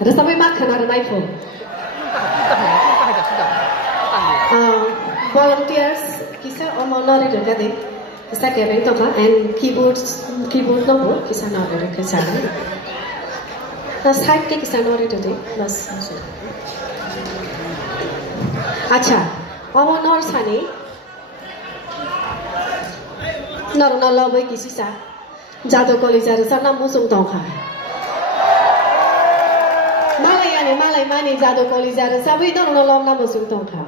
Resamai makan ada naifo. Volunteers kisah omonori dekade. Kisah kering tu kan, and keyboard nombor kisah nori kisah. Tas side ke kisah nori dekade. Bas. Acha, omonor sani. Nor labai kisah. Jatuh kolej ada sana musung tongkar. Malay mani jadu kolej ada sabi nor lom na musung tongkar.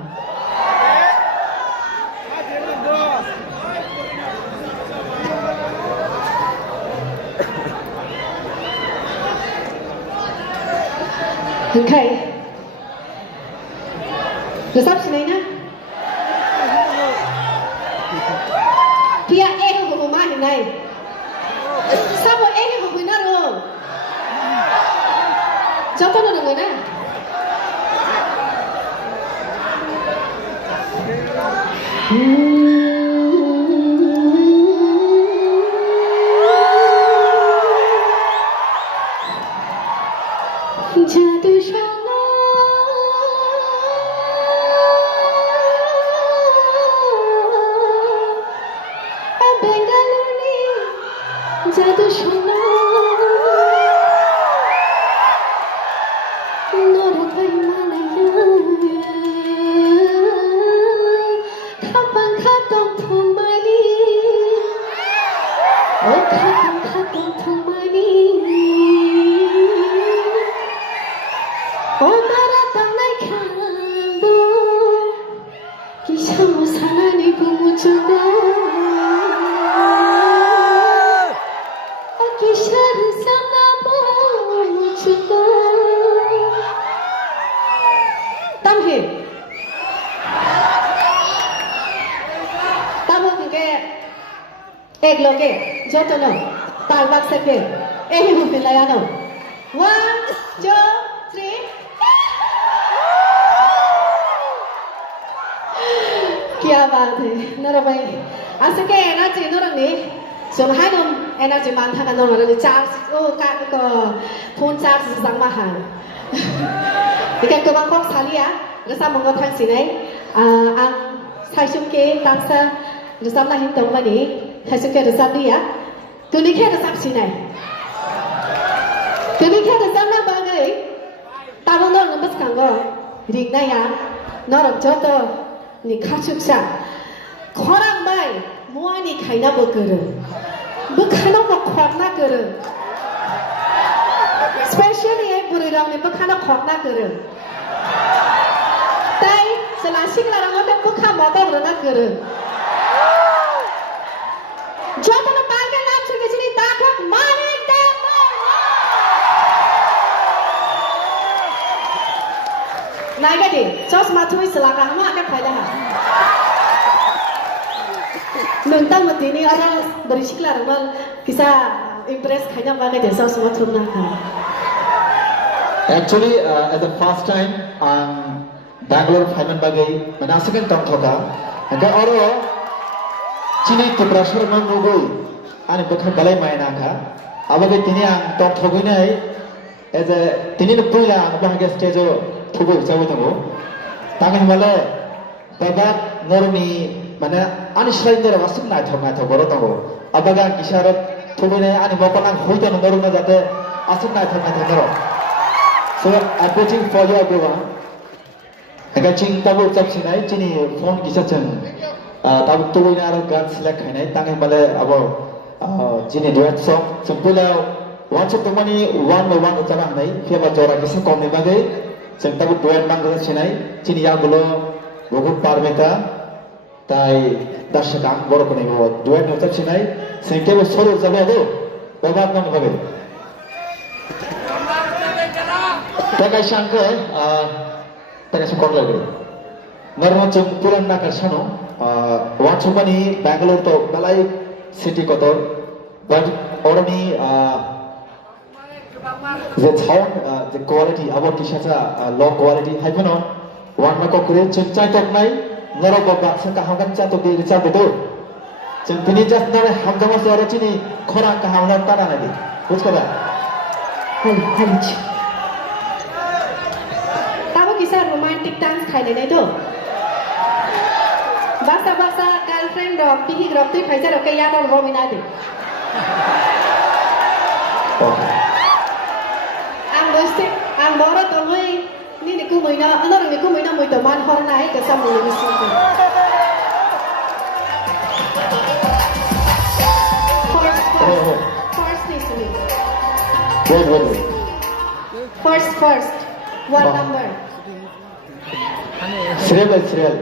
Okay. Resep sini na. Pia ko kumani nai. Sabo ko binaro. Joto na nungo na. Jadu shana Bengaluru jadu shana Noratai malaya Kapang khatong thumani O kapang khatong thumani O maratang nai khambo Kisah musanani pumuchunda O kisah resana pumuchunda Tamhe Tamo ke ek loge joto no tal bak sake ehi hu pilaya no 1 2 3 क्या बात है नरा भाई ऐसे के energy नरा ने सुन हाय नम energy मान था का नरा ने चार्ज ओ का को फोन चार्ज संग मा हाय इके गोबां कक सालिया रसा मंगो थांसिनाय आं साइसुके तांसा रसामना हिंतों मानि साइसुके रसामनिया तुनिखे रसामसिनाय तुनिखे रसामना बागै ताबो नर नमस कांगो रिगनाया नरम जतो ni khachuksa khorang bai muani khaina bo goro bukhana bo khorna goro especially ei burirang ni bukhana khorna goro tai sela singla rang ote bukha moto rona goro jotana parke lam chuke chini takhak mani temo naigadi chosma thui selaka hama aka khaida ha Nonton matini orang berisiklar mal bisa impress kayaknya banget deh soal semua turun Actually, at the first time, Bangalore Finland bagai menasikan tong thoka. Agak orang cini keberasur menunggu, ane bukan balai main angka. Abagai tini ang tong thoku ini, as a tini nupuila ang bahagia stage thoku jauh thoku. Tangan malah babat normi mana anisrainder wasuk na thok boro tango abaga kisharat thobine ani mokonang hoitan noruna jate asuk na thok noro so I'm waiting for you everyone aga ching tabu chap sinai chini phone kisachang tabu tobina aro gan select khainai tangai bale abo chini duet song sampula one song tomani one by one uchana hanai fiaba jora kisa komni bagai jeng tabu duet mang sinai chini ya gulo bogut parmeta তাই দর্শক আম বড় করে নেব দুয়েট নচা চিনাই সেকেব সরু যাবে আদো বাবা নাম হবে তাকাই শাঙ্কে তাকাই সব করলে নরমাচ পুরান নাকার শানো ওয়াচমানি ব্যাঙ্গালোর তো বালাই সিটি কত বাট অরনি যে সাউন্ড যে কোয়ালিটি আবার কি সাথে লো কোয়ালিটি হাইবনো ওয়ান মাকো করে চিনচাই তক নাই Nero baba saka hangan cha to di cha bedo. Jeng tini jas nare hamgama suara cini khora ka hamna tara nadi. Buj kaba. Hai hai. romantic dance खाइलेनै तो बासा बासा girlfriend rok pihi rok tui khaisa rok ke yaad rok mina de ang boro to moi ni ni ku moi na anor ni ku moi na moi to man hor na ai ka sam ni ni si first ni si first one Wow. number serial track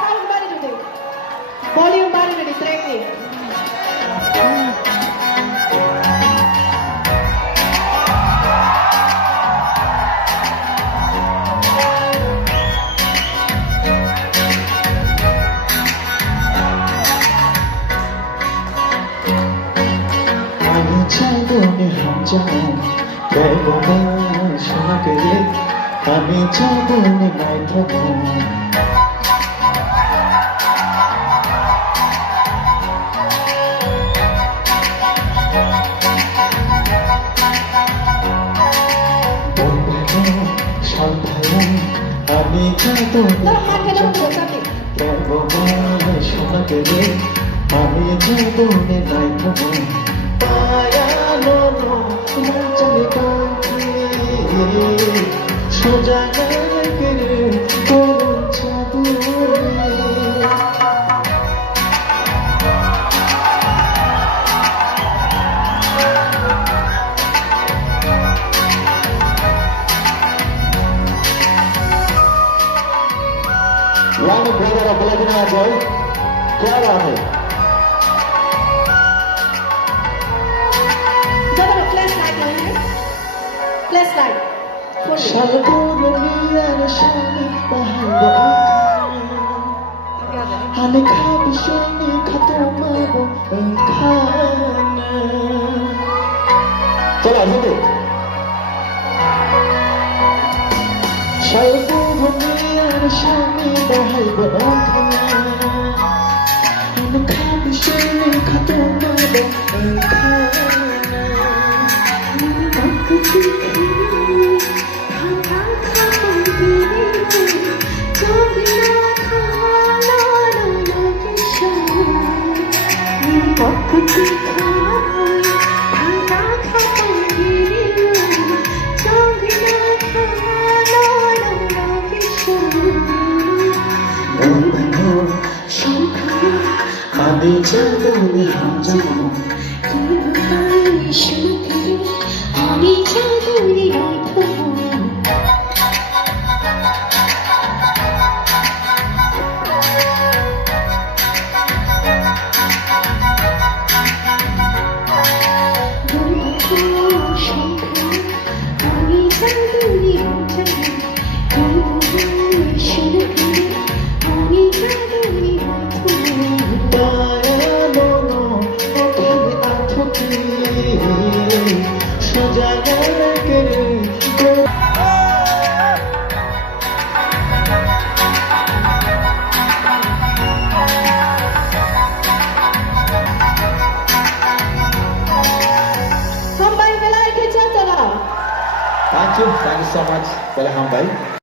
sound bari dute volume bari dute track ni আমি চাইবো হামজা দেবো সোনাকে রে আমি চাইবো নাই থাকবো আমি চাইবো no hat ke no do sabi দেবো সোনাকে রে আমি চাইবো নাই থাকবো পায়ানো চলে সোজা গেলে করুন চাদুরে Round of applause for Palaguna boy. क्या बात है? jada flashlight line hai flashlight for you শালগোরনিয়ার শানে বাহাইব আমি খাবি শনি খাতমাব খানা চলো আসবে শালগোরনিয়ার শানে বাহাইব আমি খাবি শনি খাতমাব খানা আমি যাবো হামজা আমি চাঁদুরি রাখবো আমি চাঁদুরি রাখবো আমি চাঁদুরি রাখবো সোজা গেলে Sampai belai ke Cantara. Thank you so much, Balaham bhai.